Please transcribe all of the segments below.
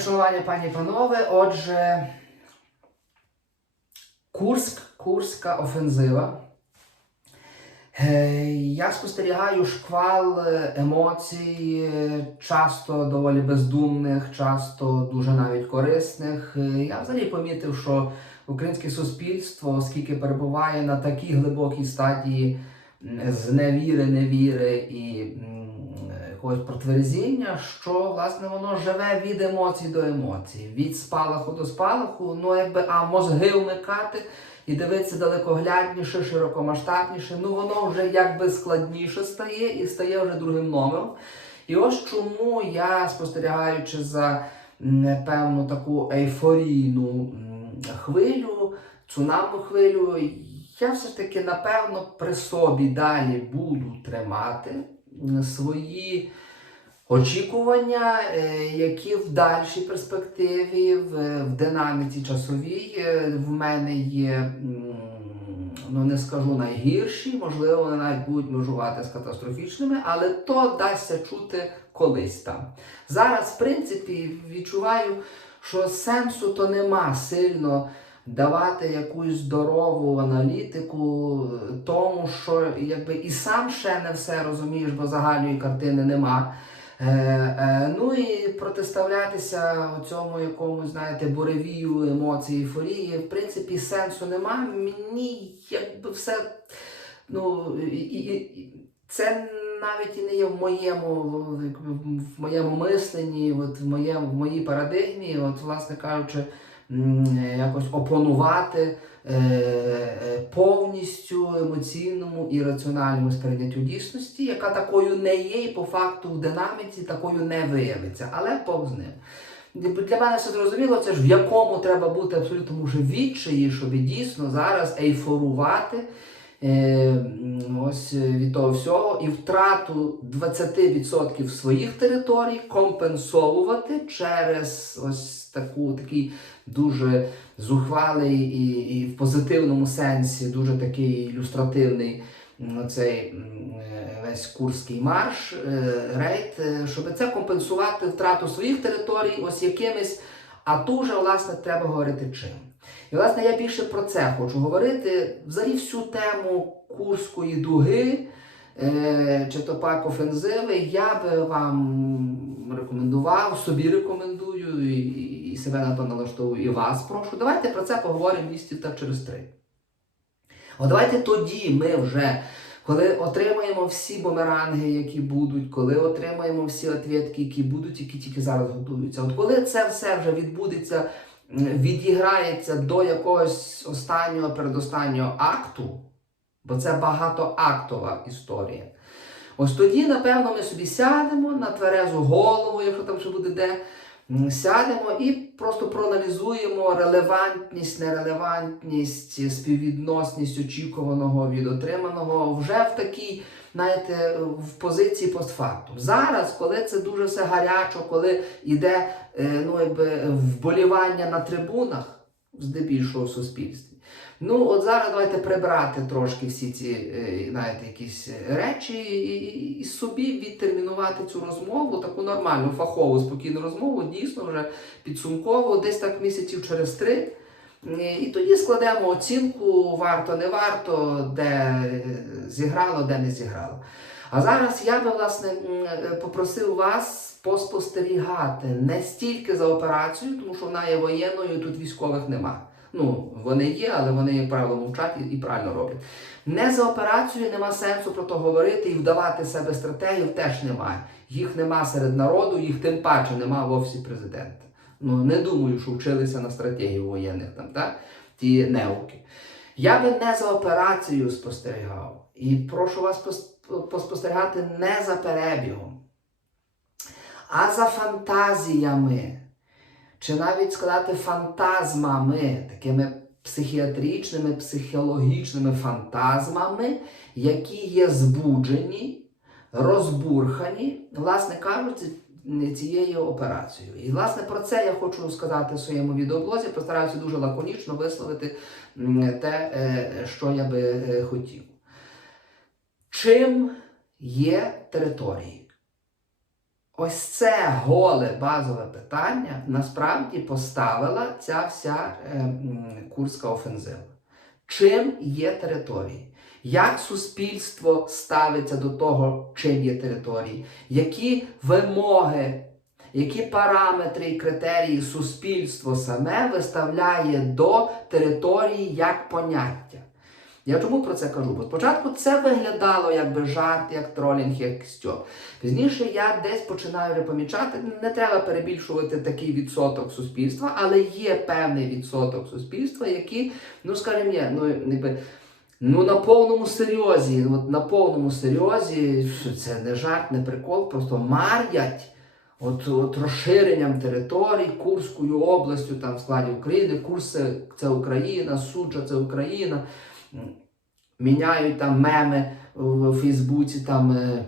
вшанування, пані і панове. Отже, Курськ, Курська офензива. Е, Я спостерігаю шквал е, емоцій, е, часто доволі бездумних, часто дуже навіть корисних. Я взагалі помітив, що українське суспільство, оскільки перебуває на такій глибокій стадії зневіри, невіри і якогось протверезіння, що власне воно живе від емоцій до емоцій, від спалаху до спалаху, ну якби а мозги вмикати і дивитися далекоглядніше, широкомасштабніше, ну воно вже якби складніше стає і стає вже другим номером. І ось чому я, спостерігаючи за певну таку ейфорійну хвилю, цунамну хвилю, я все ж таки напевно при собі далі буду тримати свої очікування, е, які в дальшій перспективі, в, в динаміці часовій е, в мене є, ну не скажу найгірші, можливо, вони навіть будуть межувати з катастрофічними, але то дасться чути колись там. Зараз, в принципі, відчуваю, що сенсу то нема сильно давати якусь здорову аналітику тому, що якби і сам ще не все розумієш, бо загальної картини нема. Е, е, ну і протиставлятися цьому якомусь, знаєте, буревію емоцій, ейфорії, в принципі, сенсу нема. Мені якби все. Ну, і, і, це навіть і не є в моєму, в- моєму мисленні, от в, моєму, в моїй парадигмі, от, власне кажучи, якось опонувати е, повністю емоційному і раціональному сприйняттю дійсності, яка такою не є, і по факту в динаміці такою не виявиться, але повз ним. Для мене все зрозуміло, це ж в якому треба бути абсолютно вже відчаї, щоб дійсно зараз ейфорувати е, ось е, від того всього і втрату 20% своїх територій компенсовувати через ось таку такий дуже зухвалий і, і в позитивному сенсі дуже такий ілюстративний цей е, весь курський марш, е, рейд, е, щоб це компенсувати втрату своїх територій, ось якимись, а тут вже, власне, треба говорити чим. І, власне, я більше про це хочу говорити. Взагалі всю тему Курської дуги, чи то пак офензиви, я би вам рекомендував, собі рекомендую, і, і себе на то налаштовую, і вас прошу. Давайте про це поговоримо місяців так через три. От давайте тоді ми вже, коли отримаємо всі бумеранги, які будуть, коли отримаємо всі отвідки, які будуть, які тільки зараз готуються. От коли це все вже відбудеться, відіграється до якогось останнього, передостаннього акту, бо це багатоактова історія. Ось тоді, напевно, ми собі сядемо на тверезу голову, якщо там ще буде де, сядемо і просто проаналізуємо релевантність, нерелевантність, співвідносність очікуваного від отриманого вже в такій, знаєте, в позиції постфактум. Зараз, коли це дуже все гарячо, коли йде е, ну, якби, вболівання на трибунах, здебільшого в суспільстві. Ну, от зараз давайте прибрати трошки всі ці, е, знаєте, якісь речі і, і, і собі відтермінувати цю розмову, таку нормальну, фахову, спокійну розмову, дійсно вже підсумково, десь так місяців через три. Е, І тоді складемо оцінку, варто, не варто, де зіграло, де не зіграло. А зараз я би власне е, попросив вас поспостерігати не стільки за операцією, тому що вона є воєнною, тут військових нема. Ну, вони є, але вони, як правило, мовчать і, і правильно роблять. Не за операцією нема сенсу про то говорити і вдавати себе стратегію теж немає. Їх нема серед народу, їх тим паче нема в офісі президента. Ну не думаю, що вчилися на стратегію воєнних там, так? Ті неуки. Я би не за операцією спостерігав. І прошу вас пос- поспостерігати не за перебігом, а за фантазіями чи навіть сказати фантазмами, такими психіатричними, психологічними фантазмами, які є збуджені, розбурхані, власне кажучи, цією операцією. І власне про це я хочу сказати в своєму відеоблозі. Постараюся дуже лаконічно висловити те, е, що я би е, хотів. Чим є території? Ось це голе базове питання насправді поставила ця вся е, Курська офензива. Чим є території? Як суспільство ставиться до того, чим є території? Які вимоги, які параметри і критерії суспільство саме виставляє до території як поняття? Я чому про це кажу? Бо спочатку це виглядало якби жарт, як тролінг, як стьоп. Пізніше я десь починаю помічати, не треба перебільшувати такий відсоток суспільства, але є певний відсоток суспільства, які, ну скажімо, є, ну якби. Ну, на повному серйозі, от на повному серйозі, це не жарт, не прикол, просто марять от, от розширенням територій, Курською областю там в складі України, Курс це, це Україна, Суджа це Україна. Міняють там меми в Фейсбуці там е,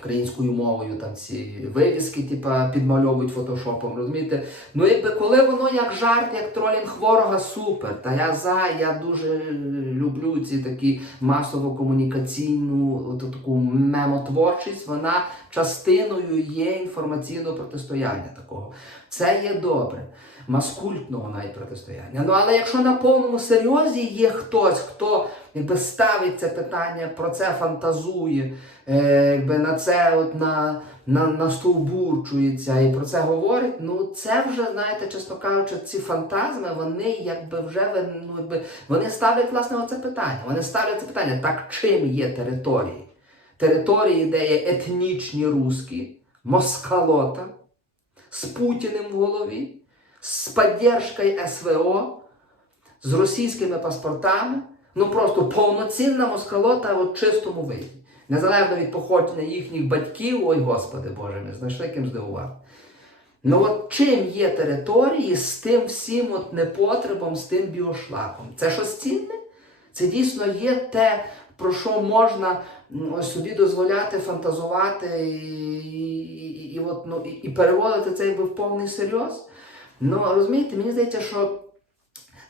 українською мовою, там ці вивіски, типа, підмальовують фотошопом, розумієте? Ну, якби коли воно як жарт, як тролінг ворога, супер. Та я за, я дуже люблю ці такі масово-комунікаційну таку мемотворчість, вона частиною є інформаційного протистояння такого. Це є добре. Маскультного навіть протистояння. Ну але якщо на повному серйозі є хтось, хто якби ставить це питання, про це фантазує, е, якби на це от на, на, настовбурчується і про це говорить, ну це вже, знаєте, чесно кажучи, ці фантазми, вони якби вже ну, якби, вони ставлять власне оце питання. Вони ставлять це питання, так чим є території? Території, де є етнічні русські, москалота, з Путіним в голові, з підтримкою СВО, з російськими паспортами, ну просто повноцінна москалота в чистому виді. Незалежно від походження їхніх батьків, ой Господи Боже, ми знайшли ким здивувати. Ну от чим є території з тим всім от непотребом, з тим біошлаком? Це щось цінне? Це дійсно є те, про що можна собі дозволяти фантазувати і, і, і, і, от, ну, і, і переводити це якби в повний серйоз. Ну, розумієте, мені здається, що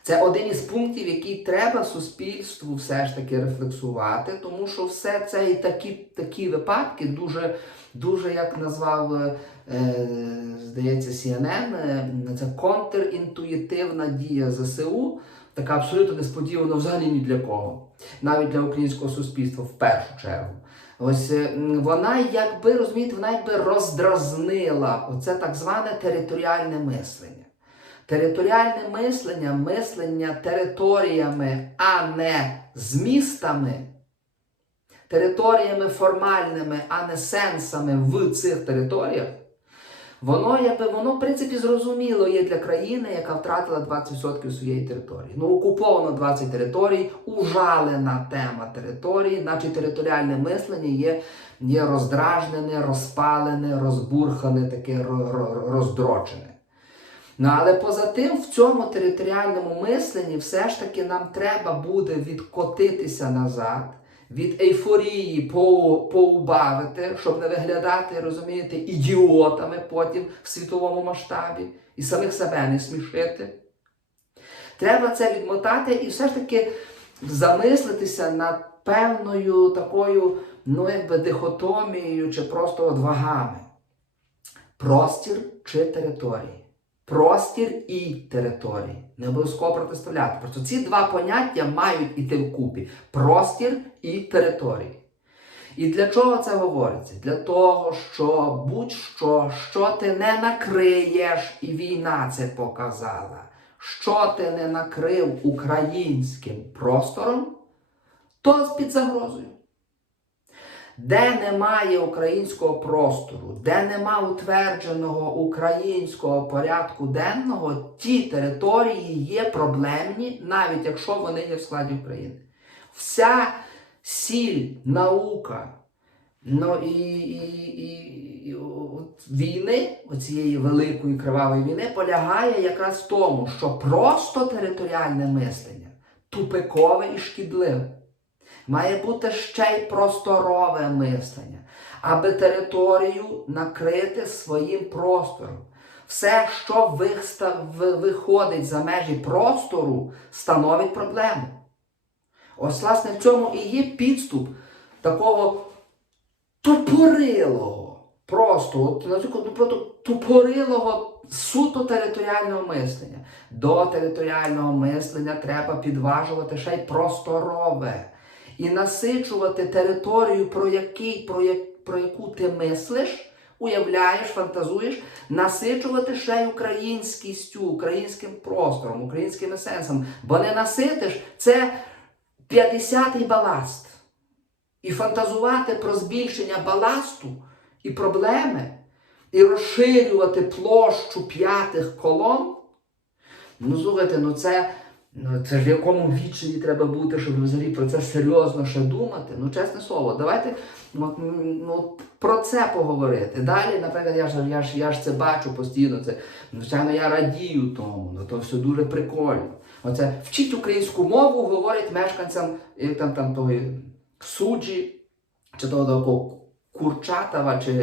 це один із пунктів, який треба суспільству все ж таки рефлексувати, тому що все це і такі, такі випадки дуже, дуже як назвав, е, здається, CNN, е, це контрінтуїтивна дія ЗСУ, така абсолютно несподівана взагалі ні для кого, навіть для українського суспільства в першу чергу. Ось е, вона, якби розумієте, вона якби роздразнила оце так зване територіальне мислення. Територіальне мислення, мислення територіями, а не змістами, територіями формальними, а не сенсами в цих територіях, воно, якби, воно, в принципі, зрозуміло є для країни, яка втратила 20% своєї території. Ну, окуповано 20 територій, ужалена тема території, наче територіальне мислення є, є роздражнене, розпалене, розбурхане, таке ро- ро- роздрочене. Ну, але поза тим, в цьому територіальному мисленні все ж таки нам треба буде відкотитися назад, від ейфорії поубавити, щоб не виглядати, розумієте, ідіотами потім в світовому масштабі і самих себе не смішити. Треба це відмотати і все ж таки замислитися над певною такою, ну якби дихотомією чи просто от вагами. Простір чи території. Простір і території. Не обов'язково протиставляти. Просто ці два поняття мають іти вкупі. Простір і території. І для чого це говориться? Для того, що будь-що, що ти не накриєш, і війна це показала, що ти не накрив українським простором, то під загрозою. Де немає українського простору, де нема утвердженого українського порядку денного, ті території є проблемні, навіть якщо вони є в складі України. Вся сіль, наука, ну і, і, і, і от війни, оцієї великої кривавої війни, полягає якраз в тому, що просто територіальне мислення тупикове і шкідливе. Має бути ще й просторове мислення, аби територію накрити своїм простором. Все, що виходить за межі простору, становить проблему. Ось, власне, в цьому і є підступ такого тупорилого, Просто от, тупорилого суто територіального мислення. До територіального мислення треба підважувати ще й просторове і насичувати територію, про, який, про, як, про яку ти мислиш, уявляєш, фантазуєш, насичувати ще й українськістю, українським простором, українськими сенсами. Бо не наситиш це 50-й баласт. І фантазувати про збільшення баласту і проблеми, і розширювати площу п'ятих колон. Ну, слухайте, ну це, ну це ж в якому вічені треба бути, щоб взагалі про це серйозно ще думати. Ну, чесне слово, давайте от, ну, про це поговорити. Далі, наприклад, я ж, я ж, я ж це бачу постійно. Це, звичайно, я радію тому, ну, то все дуже прикольно. Оце вчить українську мову, говорять мешканцям як там, там тої суджі, чи того такого Курчатова, чи,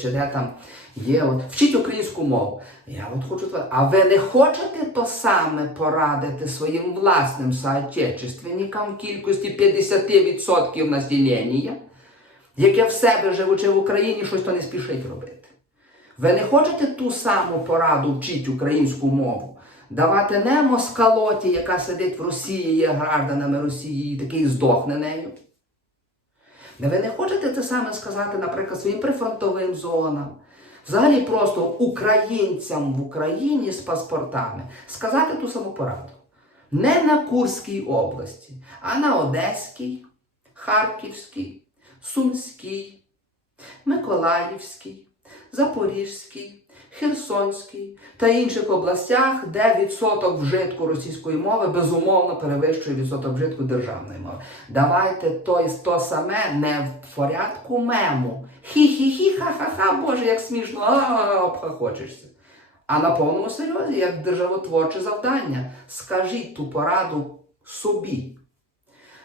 чи де там є. От, вчіть українську мову. Я от хочу сказати, а ви не хочете то саме порадити своїм власним соотечественникам в кількості 50% населення, яке в себе живучи в Україні, щось то не спішить робити? Ви не хочете ту саму пораду вчити українську мову? Давати не москалоті, яка сидить в Росії, є гражданами Росії, і такий здохне нею. Не ви не хочете це саме сказати, наприклад, своїм прифронтовим зонам, взагалі просто українцям в Україні з паспортами сказати ту саму пораду. Не на Курській області, а на Одеській, Харківській, Сумській, Миколаївській, Запорізькій, Херсонській та інших областях, де відсоток вжитку російської мови безумовно перевищує відсоток вжитку державної мови. Давайте то, то саме не в порядку мему. Хі-хі-хі, ха-ха-ха, Боже, як смішно, а обхахочешся. А на повному серйозі, як державотворче завдання, скажіть ту пораду собі.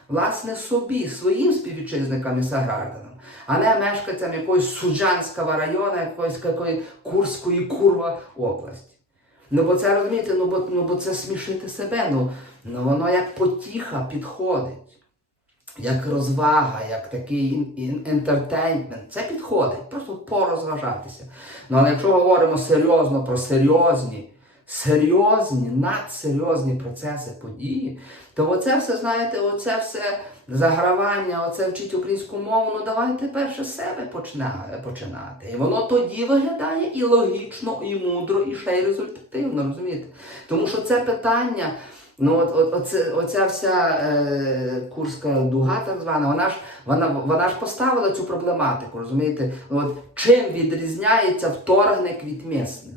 Власне, собі, своїм співвітчизникам і сагражданам, а не мешканцям якогось Суджанського району, якоїсь якої Курської курва області. Ну бо це розумієте, ну бо, ну, бо це смішити себе. Ну, ну воно як потіха підходить, як розвага, як такий ентертейнмент. Це підходить, просто порозважатися. Ну але якщо говоримо серйозно про серйозні, серйозні, надсерйозні процеси події, то оце все, знаєте, оце все загравання, оце вчить українську мову, ну давайте перше з себе починати. І воно тоді виглядає і логічно, і мудро, і ще й результативно, розумієте? Тому що це питання, ну от, от, оце, оця вся е, курська дуга, так звана, вона ж, вона, вона ж поставила цю проблематику, розумієте? От, чим відрізняється вторгник від місних?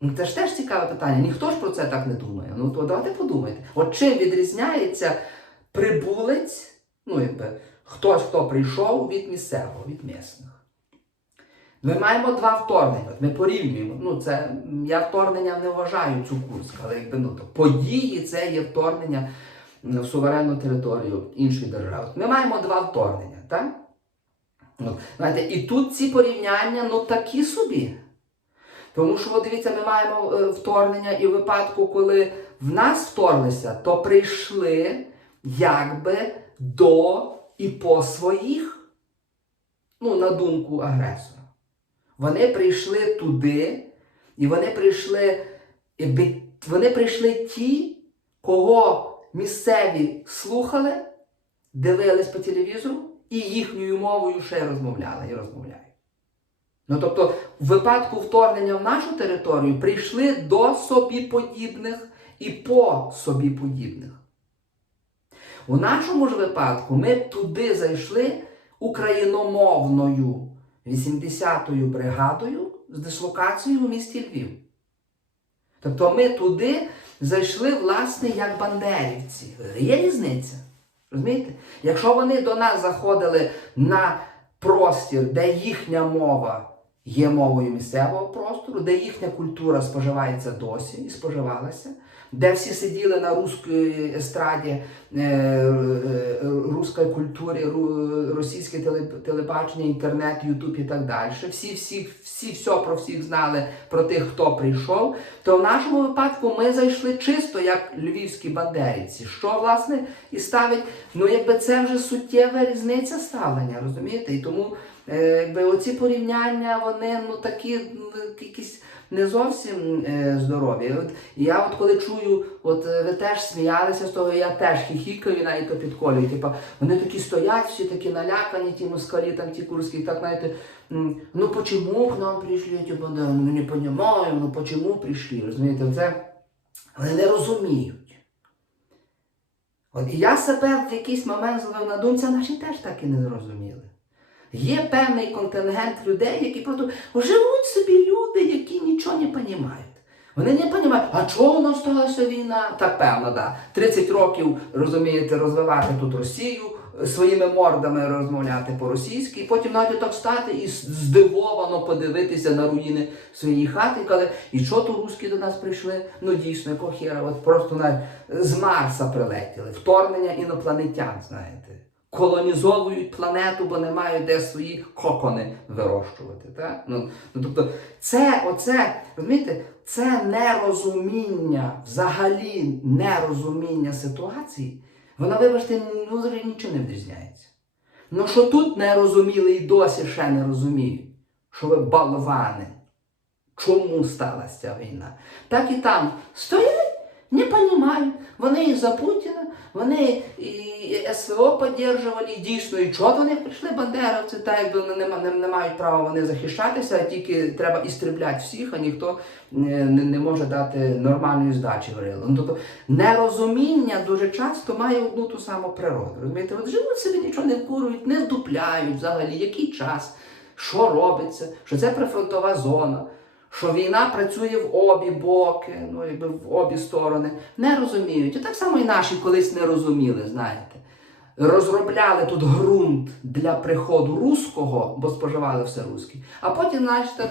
Ну, Це ж теж цікаве питання. Ніхто ж про це так не думає. Ну то давайте подумайте. От чим відрізняється прибулець, ну якби хтось, хто прийшов від місцевого, від місних. Ми маємо два вторгнення. Ми порівнюємо. Ну, це я вторгнення не вважаю цю Курськ, але якби ну то події це є вторгнення в суверенну територію іншої держави. Ми маємо два вторгнення, так? От, знаєте, і тут ці порівняння ну такі собі. Тому що, от дивіться, ми маємо е, вторгнення і в випадку, коли в нас вторглися, то прийшли якби до і по своїх, ну, на думку агресора. Вони прийшли туди, і вони прийшли, якби, вони прийшли ті, кого місцеві слухали, дивились по телевізору і їхньою мовою ще розмовляли і розмовляють. Ну тобто, в випадку вторгнення в нашу територію прийшли до собі подібних і по собі подібних. У нашому ж випадку ми туди зайшли україномовною 80-ю бригадою з дислокацією в місті Львів. Тобто ми туди зайшли, власне, як бандерівці. Є різниця. Розумієте? Якщо вони до нас заходили на простір, де їхня мова є мовою місцевого простору, де їхня культура споживається досі і споживалася, де всі сиділи на руській естраді, е, е, культурі, російське теле- телебачення, інтернет, Ютуб і так далі. Всі, всі, всі все про всіх знали про тих, хто прийшов. То в нашому випадку ми зайшли чисто як львівські бандерівці. Що власне і ставить? Ну якби це вже суттєва різниця ставлення, розумієте? І тому е, якби оці порівняння, вони ну такі ну, якісь не зовсім е, здорові. От я от коли чую, от е, ви теж сміялися з того, я теж хіхікаю, навіть то підколюю. Типа вони такі стоять, всі такі налякані, ті москалі, там ті курські, так знаєте, ну почему к нам прийшли бандери? Ну не розумію, ну почему прийшли? Розумієте, це вони не розуміють. От і я себе в якийсь момент зловив на думці, наші теж так і не зрозуміли. Є певний контингент людей, які просто живуть собі люди, які нічого не розуміють. Вони не розуміють, а чого у нас сталася війна? Так певно, да. 30 років, розумієте, розвивати тут Росію, своїми мордами розмовляти по-російськи, і потім навіть так стати і здивовано подивитися на руїни своєї хати, казати, і що то русські до нас прийшли? Ну дійсно, якого от просто навіть з Марса прилетіли, вторгнення інопланетян, знаєте. Колонізовують планету, бо не мають де свої кокони вирощувати. Так? Ну, ну, тобто, це, оце, розумієте, це нерозуміння, взагалі нерозуміння ситуації, вона, вибачте, ну, нічого не відрізняється. Ну що тут не розуміли і досі ще не розуміють, що ви балвани, чому сталася ця війна. Так і там стоять, не розуміють. Вони і за Путіна, вони і СВО підтримували, і дійсно, і чого до них прийшли бандеровці, так якби вони не, не, не мають права вони захищатися, а тільки треба істрібляти всіх, а ніхто не, не, не може дати нормальної здачі горилу. Ну, тобто нерозуміння дуже часто має одну ту саму природу. Розумієте, от живуть собі, нічого не курують, не здупляють взагалі, який час, що робиться, що це прифронтова зона. Що війна працює в обі боки, ну якби в обі сторони, не розуміють. І так само і наші колись не розуміли, знаєте. Розробляли тут ґрунт для приходу руського, бо споживали все русське. А потім, знаєте, так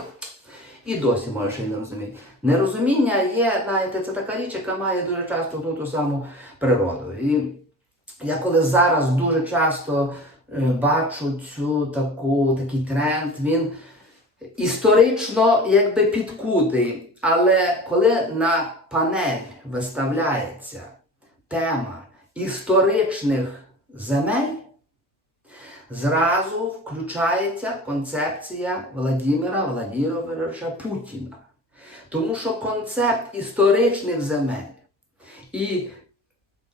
і досі може ще й не розуміти. Нерозуміння є, знаєте, це така річ, яка має дуже часто ту, ту саму природу. І я коли зараз дуже часто е, бачу цю таку, такий тренд, він історично якби підкутий. Але коли на панель виставляється тема історичних земель, зразу включається концепція Владимира Владимировича Путіна. Тому що концепт історичних земель і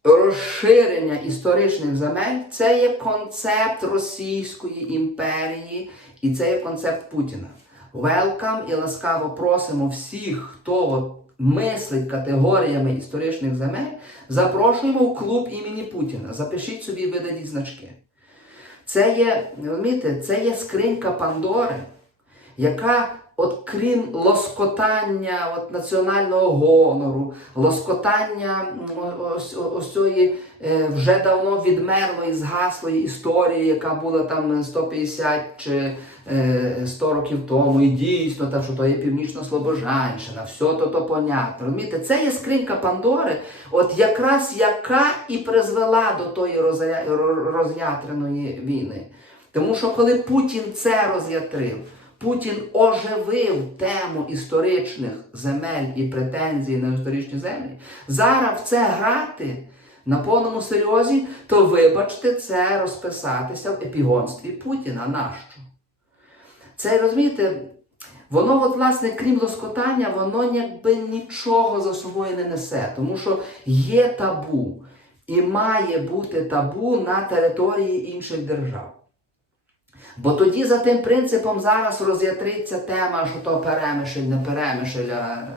розширення історичних земель це є концепт Російської імперії і це є концепт Путіна. Велкам і ласкаво просимо всіх, хто мислить категоріями історичних земель, запрошуємо в клуб імені Путіна. Запишіть собі, видадіть значки. Це є, розумієте, це є скринька Пандори, яка, от крім лоскотання от, національного гонору, лоскотання ось, ось цієї е, вже давно відмерлої, згаслої історії, яка була там 150 чи е, 100 років тому, і дійсно, там, що то є північна Слобожанщина, все то то понятно. Розумієте, це є скринька Пандори, от якраз яка і призвела до тої роз'ятреної війни. Тому що коли Путін це роз'ятрив, Путін оживив тему історичних земель і претензій на історичні землі. Зараз в це грати на повному серйозі, то вибачте, це розписатися в епігонстві Путіна. Нащо? Це розумієте, воно, от, власне, крім лоскотання, воно якби нічого за собою не несе, тому що є табу і має бути табу на території інших держав. Бо тоді за тим принципом зараз роз'ятриться тема, що то перемишель, не перемишель, а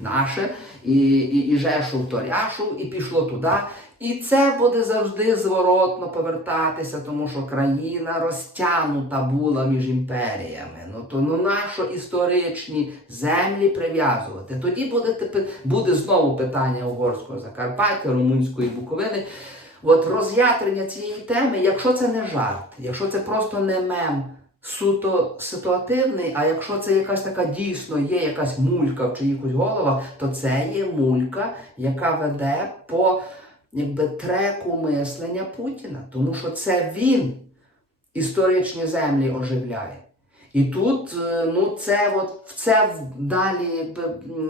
наше, і, і, і Жешув, то Ряшув, і пішло туди. І це буде завжди зворотно повертатися, тому що країна розтягнута була між імперіями. Ну то ну нащо історичні землі прив'язувати? Тоді буде, буде знову питання угорського Закарпаття, румунської Буковини. От роз'ятрення цієї теми, якщо це не жарт, якщо це просто не мем, суто ситуативний, а якщо це якась така дійсно є якась мулька в чиїхось головах, то це є мулька, яка веде по якби, треку мислення Путіна. Тому що це він історичні землі оживляє. І тут, е, ну, це от в це далі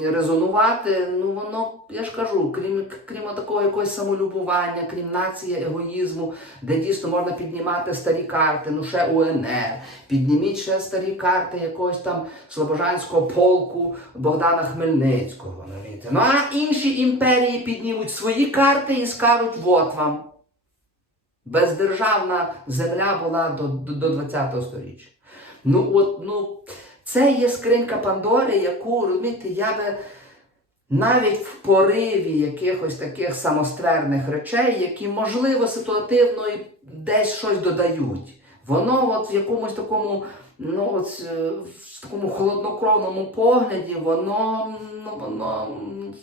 резонувати, ну воно, я ж кажу, крім, крім такого якогось самолюбування, крім нації, егоїзму, де дійсно можна піднімати старі карти, ну ще УНР, підніміть ще старі карти якогось там Слобожанського полку Богдана Хмельницького. розумієте. Ну а інші імперії піднімуть свої карти і скажуть, от вам. Бездержавна земля була до, до, до 20-го сторіччя. Ну, от, ну, це є скринька Пандори, яку, розумієте, я би навіть в пориві якихось таких самостверних речей, які, можливо, ситуативно і десь щось додають. Воно от в якомусь такому, ну, от, е, в такому холоднокровному погляді, воно, ну, воно, м,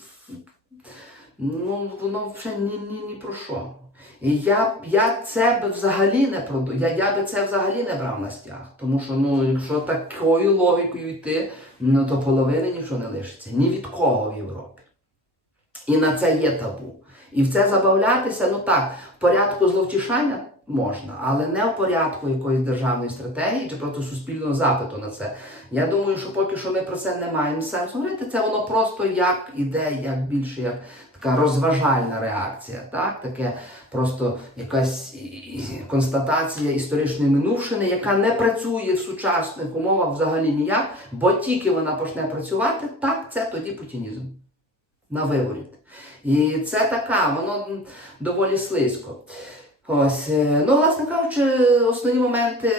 ну, воно вже ні, ні, ні про що. І я, я це би взагалі не проду, я, я би це взагалі не брав на стяг. Тому що ну, якщо такою логікою йти, ну то половини нічого не лишиться. Ні від кого в Європі. І на це є табу. І в це забавлятися, ну так, в порядку зловтішання можна, але не в порядку якоїсь державної стратегії чи просто суспільного запиту на це. Я думаю, що поки що ми про це не маємо сенсу говорити. Це воно просто як іде, як більше, як така розважальна реакція, так? Таке просто якась констатація історичної минувшини, яка не працює в сучасних умовах взагалі ніяк, бо тільки вона почне працювати, так, це тоді путінізм. На виворіт. І це така, воно доволі слизько. Ось, е, ну, власне кажучи, основні моменти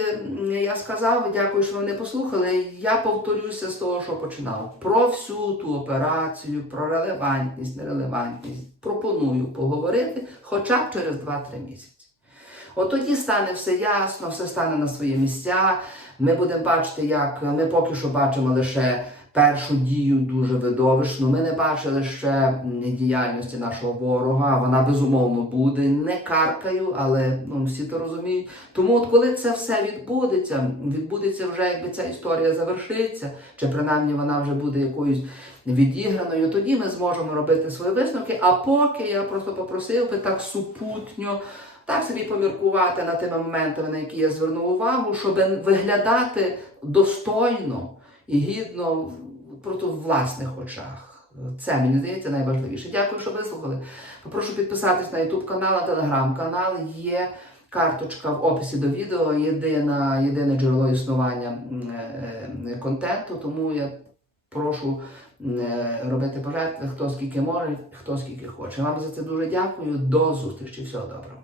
я сказав. Дякую, що ви мене послухали. Я повторюся з того, що починав. Про всю ту операцію, про релевантність, нерелевантність пропоную поговорити хоча б через 2-3 місяці. От тоді стане все ясно, все стане на свої місця. Ми будемо бачити, як ми поки що бачимо лише першу дію дуже видовищну. Ми не бачили ще діяльності нашого ворога. Вона безумовно буде. Не каркаю, але ну, всі то розуміють. Тому, от коли це все відбудеться, відбудеться вже, якби ця історія завершиться, чи принаймні вона вже буде якоюсь відіграною, тоді ми зможемо робити свої висновки. А поки я просто попросив би так супутньо. Так собі поміркувати над тими моментами, на які я звернув увагу, щоб виглядати достойно і гідно просто в власних очах. Це мені здається найважливіше. Дякую, що вислухали. Попрошу підписатись на YouTube канал, на Telegram канал. Є карточка в описі до відео, єдина, єдине джерело існування е, е, контенту. Тому я прошу е, робити пожертви, хто скільки може, хто скільки хоче. Вам за це дуже дякую. До зустрічі. Всього доброго.